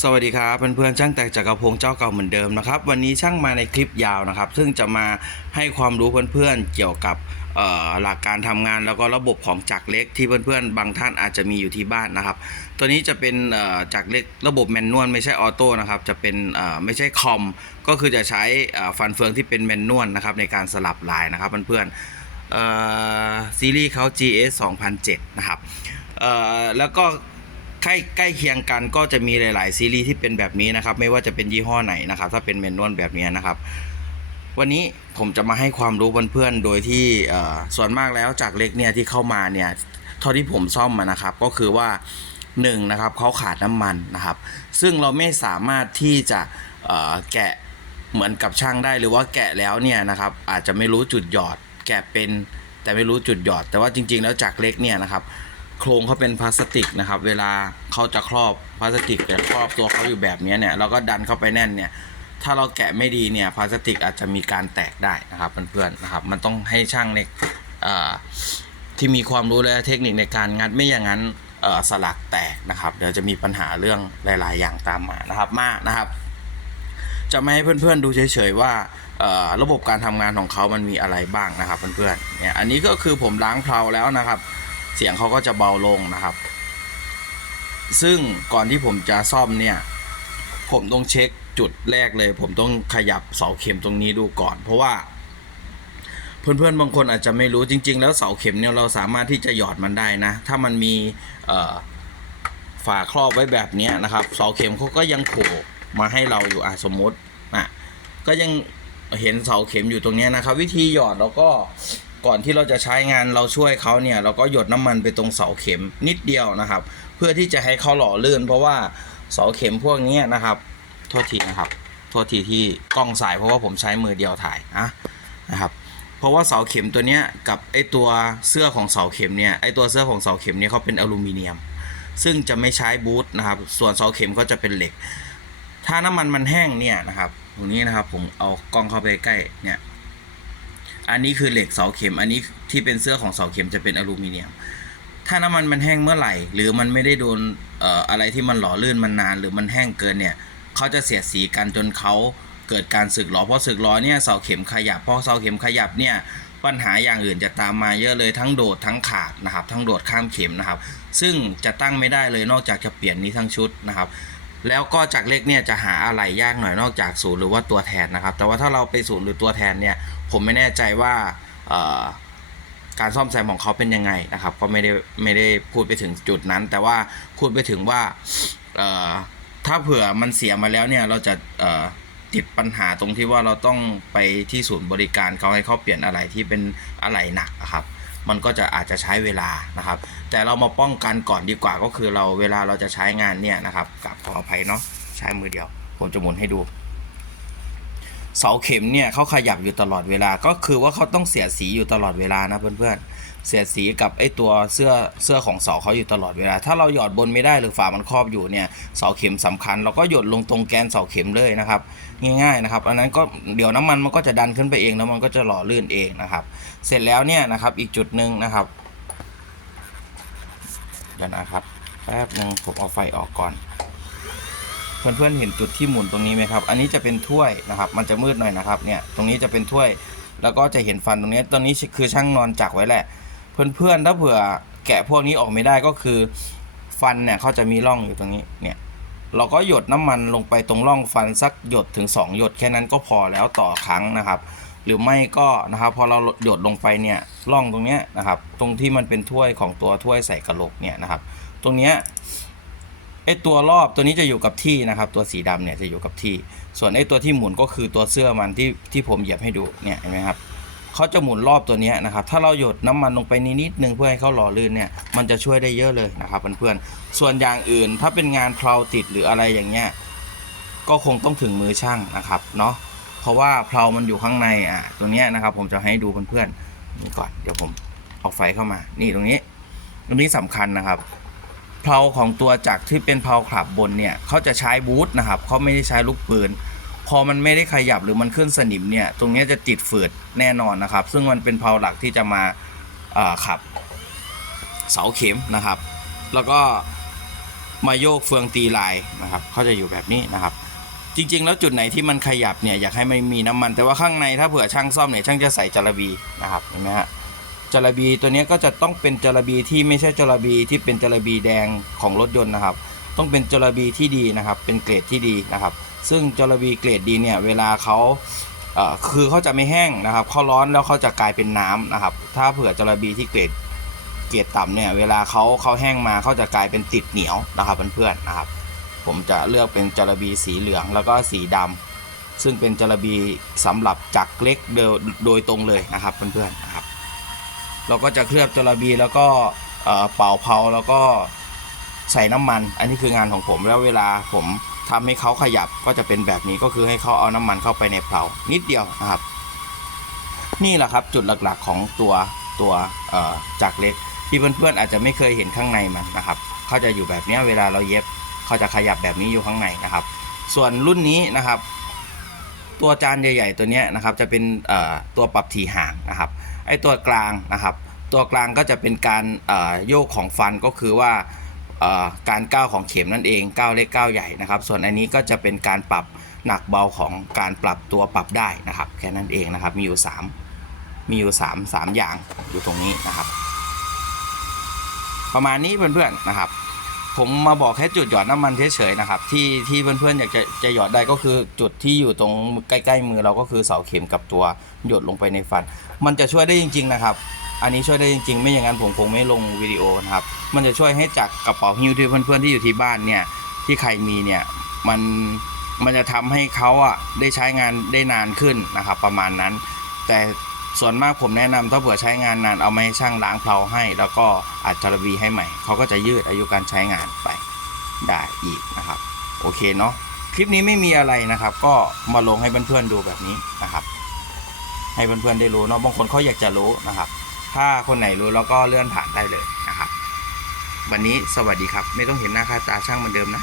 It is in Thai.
สวัสดีครับเพื่อนๆช่างแตกจักรพงศ์เจ้าเก่าเหมือนเดิมนะครับ วันนี้ช่างมาในคลิปยาวนะครับ ซึ่งจะมาให้ความรู้เพื่อนๆเกี่ยวกับหลักการทำงานแล้วก็ระบบของจักรเล็กที่เพื่อนๆ บางท่านอาจจะมีอยู่ที่บ้านนะครับ ตัวนี้จะเป็นจักรเล็กระบบแมนนวลไม่ใช่ออโต้นะครับ จะเป็นไม่ใช่คอม ก็คือจะใช้ฟันเฟืองที่เป็นแมนนวลนะครับในการสลับลายนะครับเพื่อนๆเอ่อซีรีส์เขา GS 2007 นะครับแล้วก็ ใกล้ใกล้เคียงกันก็จะมีหลาย ๆ ซีรีส์ที่เป็นแบบนี้นะครับ ไม่ว่าจะเป็นยี่ห้อไหนนะครับ ถ้าเป็นเมนนวลแบบนี้นะครับ วันนี้ผมจะมาให้ความรู้เพื่อนๆโดยที่ส่วนมากแล้วจากเล็กเนี่ยที่เข้ามาเนี่ยเท่าที่ผมซ่อมมานะครับ ก็คือว่าหนึ่งนะครับเขาขาดน้ำมันนะครับ ซึ่งเราไม่สามารถที่จะแกะเหมือนกับช่างได้หรือว่าแกะแล้วเนี่ยนะครับอาจจะไม่รู้จุดหยอดแกะเป็นแต่ไม่รู้จุดหยอด แต่ว่าจริง ๆ แล้วจากเล็กเนี่ยนะครับ โครงเขาเป็นพลาสติกนะครับ เวลาเขาจะครอบพลาสติกจะครอบตัวเขาอยู่แบบนี้เนี่ยเราก็ดันเข้าไปแน่นเนี่ยถ้าเราแกะไม่ดีเนี่ยพลาสติกอาจจะมีการแตกได้นะครับเพื่อนๆนะครับมันต้องให้ช่างในที่มีความรู้และเทคนิคในการงัดไม่อย่างนั้นสลักแตกนะครับเดี๋ยวจะมีปัญหาเรื่องหลายๆ อย่างตามมานะครับมากนะครับ จะไม่ให้เพื่อนๆดูเฉยๆว่าระบบการทำงานของเขามันมีอะไรบ้างนะครับเพื่อนๆเนี่ยอันนี้ก็คือผมล้างเพลาแล้วนะครับ เสียงเขาก็จะเบาลงนะครับ ซึ่งก่อนที่ผมจะซ่อมเนี่ย ผมต้องเช็คจุดแรกเลย ผมต้องขยับเสาเข็มตรงนี้ดูก่อน เพราะว่า เพื่อนๆบางคนอาจจะไม่รู้จริง ๆ แล้วเสาเข็มเนี่ยเราสามารถที่จะหยอดมันได้นะ ถ้ามันมีฝาครอบไว้แบบนี้นะครับเสาเข็มเขาก็ยังโผล่มาให้เราอยู่อะสมมติอะก็ยังเห็นเสาเข็มอยู่ตรงนี้นะครับ วิธีหยอดเราก็ ก่อนที่เราจะใช้งานเราช่วยเขาเนี่ยเราก็หยดน้ำมันไปตรงเสาเข็มนิดเดียวนะครับ เพื่อที่จะให้เขาหล่อลื่น เพราะว่าเสาเข็มพวกนี้นะครับ โทษทีนะครับ โทษทีที่กล้องสายเพราะว่าผมใช้มือเดียวถ่ายนะนะครับ เพราะว่าเสาเข็มตัวเนี้ยกับไอตัวเสื้อของเสาเข็มเนี่ยไอตัวเสื้อของเสาเข็มเนี่ยเขาเป็นอลูมิเนียม ซึ่งจะไม่ใช้บูทนะครับ ส่วนเสาเข็มก็จะเป็นเหล็ก ถ้าน้ำมันมันแห้งเนี่ยนะครับตรงนี้นะครับผมเอากล้องเข้าไปใกล้เนี่ย อันนี้คือเหล็กเสาเข็ม อันนี้ที่เป็นเสื้อของเสาเข็มจะเป็นอลูมิเนียม ถ้าน้ำมันมันแห้งเมื่อไหร่ หรือมันไม่ได้โดนเอ่ออะไรที่มันหล่อลื่นมันนาน หรือมันแห้งเกินเนี่ยเขาจะเสียดสีกันจนเขาเกิดการสึกหรอเพราะสึกหรอเนี่ยเสาเข็มขยับเพราะเสาเข็มขยับเนี่ยปัญหาอย่างอื่นจะตามมาเยอะเลยทั้งโดดทั้งขาดนะครับ ทั้งโดดข้ามเข็มนะครับ ซึ่งจะตั้งไม่ได้เลยนอกจากจะเปลี่ยนนี้ทั้งชุดนะครับ แล้วก็จากเล็กเนี่ยจะหาอะไรยากหน่อยนอกจากศูนย์หรือว่าตัวแทนนะครับ แต่ว่าถ้าเราไปศูนย์หรือตัวแทนเนี่ยผมไม่แน่ใจว่าการซ่อมแซมของเขาเป็นยังไงนะครับก็ไม่ได้ไม่ได้พูดไปถึงจุดนั้น แต่ว่าพูดไปถึงว่าถ้าเผื่อมันเสียมาแล้วเนี่ยเราจะติดปัญหาตรงที่ว่าเราต้องไปที่ศูนย์บริการเขาให้เขาเปลี่ยนอะไรที่เป็นอะไรหนักนะครับ มันก็จะอาจจะใช้เวลานะครับ แต่เรามาป้องกันก่อนดีกว่าก็คือเราเวลาเราจะใช้งานเนี่ยนะครับกับขออภัยเนาะใช้มือเดียว ผมจะหมุนให้ดู เสาเข็มเนี่ยเขาขยับอยู่ตลอดเวลาก็คือว่าเขาต้องเสียดสีอยู่ตลอดเวลานะเพื่อนๆ เสียดสีกับไอตัวเสื้อเสื้อของเสาเขาอยู่ตลอดเวลา ถ้าเราหยอดบนไม่ได้หรือฝามันครอบอยู่เนี่ยเสาเข็มสำคัญ เราก็หยดลงตรงแกนเสาเข็มเลยนะครับ ง่ายๆนะครับ อันนั้นก็เดี๋ยวน้ำมันมันก็จะดันขึ้นไปเองแล้วมันก็จะหล่อลื่นเองนะครับ เสร็จแล้วเนี่ยนะครับอีกจุดหนึ่งนะครับเดี๋ยวนะครับแป๊บหนึ่งผมเอาไฟออกก่อนเพื่อนๆเห็นจุดที่หมุนตรงนี้ไหมครับ อันนี้จะเป็นถ้วยนะครับ มันจะมืดหน่อยนะครับ เนี่ย ตรงนี้จะเป็นถ้วย แล้วก็จะเห็นฟันตรงนี้ตรงนี้คือช่างนอนจักไว้แหละ เพื่อนๆถ้าเผื่อแกะพวกนี้ออกไม่ได้ก็คือ ฟันเนี่ยเขาจะมีร่องอยู่ตรงนี้เนี่ยเราก็หยดน้ำมันลงไปตรงร่องฟันสักหยดถึง 2 หยดแค่นั้นก็พอแล้วต่อครั้งนะครับ หรือไม่ก็นะครับพอเราหยดลงไปเนี่ยร่องตรงเนี้ยนะครับ ตรงที่มันเป็นถ้วยของตัวถ้วยใส่กระโหลกเนี่ยนะครับ ตรงเนี้ยไอตัวรอบตัวนี้จะอยู่กับที่นะครับ ตัวสีดำเนี่ยจะอยู่กับที่ ส่วนไอตัวที่หมุนก็คือตัวเสื้อมันที่ที่ผมเหยียบให้ดูเนี่ยเห็นไหมครับ เขาจะหมุนรอบตัวนี้นะครับ ถ้าเราหยดน้ำมันลงไปนิดนึงเพื่อให้เขาหล่อลื่นเนี่ย มันจะช่วยได้เยอะเลยนะครับเพื่อนๆ ส่วนอย่างอื่นถ้าเป็นงานเพลาติดหรืออะไรอย่างเงี้ย ก็คงต้องถึงมือช่างนะครับเนาะ เพราะว่าเพลามันอยู่ข้างในอะตัวนี้นะครับผมจะให้ดูเพื่อนๆนี่ก่อนเดี๋ยวผมเอาไฟเข้ามา นี่ตรงนี้ ตรงนี้สำคัญนะครับเพลาของตัวจักรที่เป็นเพลาขับบนเนี่ยเขาจะใช้บูทนะครับเขาไม่ได้ใช้ลูกปืน พอมันไม่ได้ขยับหรือมันขึ้นสนิมเนี่ย ตรงนี้จะติดฝืดแน่นอนนะครับ ซึ่งมันเป็นเพลาหลักที่จะมาขับเสาเข็มนะครับ แล้วก็มาโยกเฟืองตีลายนะครับเขาจะอยู่แบบนี้นะครับ จริง ๆ แล้วจุดไหนที่มันขยับเนี่ยอยากให้มันมีน้ำมัน แต่ว่าข้างในถ้าเผื่อช่างซ่อมเนี่ยช่างจะใส่จระบีนะครับเห็นไหมฮะจระบีตัวเนี้ยก็จะต้องเป็นจระบีที่ไม่ใช่จระบีที่เป็นจระบีแดงของรถยนต์นะครับ ต้องเป็นจระบีที่ดีนะครับ เป็นเกรดที่ดีนะครับ ซึ่งจระบีเกรดดีเนี่ยเวลาเขาเคือเขาจะไม่แห้งนะครับเขาร้อนแล้วเขาจะกลายเป็นน้ำนะครับ ถ้าเผื่อจระบีที่เกรดเกรดต่ำเนี่ยเวลาเขาเขาแห้งมาเขาจะกลายเป็นติดเหนียวนะครับเพื่อนๆนะครับ ผมจะเลือกเป็นจระบีสีเหลืองแล้วก็สีดำซึ่งเป็นจระบีสำหรับจักรเล็กโดยตรงเลยนะครับเพื่อนๆนะครับ เราก็จะเคลือบจระบีแล้วก็เป่าเผาแล้วก็ ใส่น้ำมัน อันนี้คืองานของผมแล้วเวลาผมทำให้เขาขยับก็จะเป็นแบบนี้ก็คือให้เขาเอาน้ำมันเข้าไปในเผานิดเดียวนะครับ นี่แหละครับจุดหลักๆของตัวตัวจักรเล็กที่เพื่อนๆอาจจะไม่เคยเห็นข้างในมันนะครับเขาจะอยู่แบบนี้เวลาเราเย็บเขาจะขยับแบบนี้อยู่ข้างในนะครับ ส่วนรุ่นนี้นะครับ ตัวจานใหญ่ ๆ ตัวเนี้ยนะครับจะเป็นตัวปรับทีห่างนะครับไอ้ตัวกลางนะครับ ตัวกลางก็จะเป็นการโยกของฟันก็คือว่า การก้าวของเข็มนั่นเองก้าวเล็กก้าวใหญ่นะครับ ส่วนอันนี้ก็จะเป็นการปรับหนักเบาของการปรับตัวปรับได้นะครับ แค่นั้นเองนะครับมีอยู่ 3 มีอยู่ 3 3 อย่างอยู่ตรงนี้นะครับ ประมาณนี้เพื่อนๆนะครับ ผมมาบอกแค่จุดหยอดน้ำมันเฉยๆนะครับ ที่ที่เพื่อนๆอยากจะจะหยอดได้ก็คือจุดที่อยู่ตรงใกล้ๆมือเราก็คือเสาเข็มกับตัวหยดลงไปในฟัน มันจะช่วยได้จริง ๆนะครับ อันนี้ช่วยได้จริง ๆ ไม่อย่างนั้นผมคงไม่ลงวิดีโอนะครับ มันจะช่วยให้จากกระเป๋าฮิ้วที่เพื่อนๆที่อยู่ที่บ้านเนี่ยที่ใครมีเนี่ยมันมันจะทำให้เขาอะได้ใช้งานได้นานขึ้นนะครับ ประมาณนั้น แต่ ส่วนมากผมแนะนำถ้าเผื่อใช้งานนานเอามาให้ช่างล้างเพลาให้ แล้วก็อัดจารบีให้ใหม่เขาก็จะยืดอายุการใช้งานไปได้อีกนะครับ โอเคเนาะคลิปนี้ไม่มีอะไรนะครับ ก็มาลงให้เพื่อนๆดูแบบนี้นะครับ ให้เพื่อนๆได้รู้เนาะบางคนเขาอยากจะรู้นะครับ ถ้าคนไหนรู้แล้วก็เลื่อนผ่านได้เลยนะครับ วันนี้สวัสดีครับ ไม่ต้องเห็นหน้าค่าตาช่างเหมือนเดิมนะ